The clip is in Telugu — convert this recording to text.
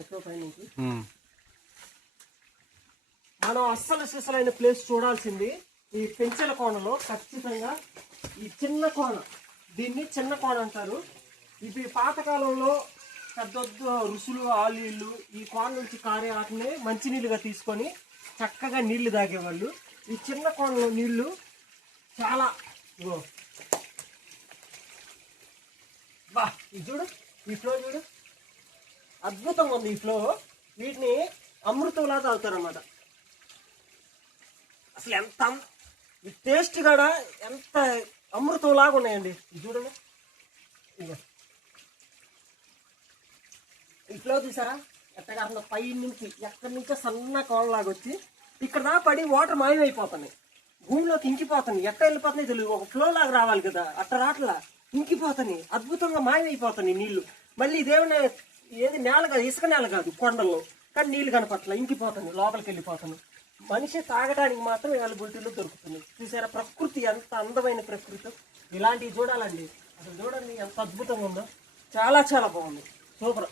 ఎక్కడో పైనుంచి మనం అస్సలు సిసలైన ప్లేస్ చూడాల్సింది ఈ పెంచెల కోనలో. ఖచ్చితంగా ఈ చిన్న కోన, దీన్ని చిన్న కోన అంటారు. ఇది పాతకాలంలో పెద్ద ఋషులు ఆలీళ్ళు ఈ కోన నుంచి కారే వాటిని మంచినీళ్ళుగా తీసుకొని చక్కగా నీళ్లు తాగేవాళ్ళు. ఈ చిన్న కోనలో నీళ్లు చాలా బా, ఇది చూడు, ఈ ఫ్లో చూడు, అద్భుతంగా ఉంది ఈ ఫ్లో. వీటిని అమృతంలా తాగుతారు అన్నమాట. అసలు ఎంత ఈ టేస్ట్ కూడా ఎంత అమృతంలాగా ఉన్నాయండి. ఇది చూడండి, ఇదిగో ఈ ఫ్లో చూసారా ఎట్టగా పై నుంచి ఎక్కడి నుంచో సన్న కోనలాగా వచ్చి ఇక్కడ దా పడి వాటర్ మాయమైపోతున్నాయి, భూమిలోకి ఇంకిపోతున్నాయి. ఎట్ట వెళ్ళిపోతున్నాయి తెలియదు, ఒక ఫ్లో లాగా రావాలి కదా, అట్ట రాట్లా ఇంకిపోతున్నాయి, అద్భుతంగా మాయమైపోతున్నాయి నీళ్లు. మళ్ళీ ఇదేమైనా ఏది నేల కాదు, ఇసుక నేల కాదు కొండల్లో, కానీ నీళ్లు కనపట్ల ఇంకిపోతున్నాయి, లోపలికి వెళ్ళిపోతున్నాయి. మనిషి తాగడానికి మాత్రం అవైలబిలిటీలో దొరుకుతున్నాయి. చూసారా ప్రకృతి ఎంత అందమైన ప్రకృతి. ఇలాంటివి చూడాలండి, అసలు చూడండి ఎంత అద్భుతంగా ఉందో, చాలా చాలా బాగుంది, సూపర్.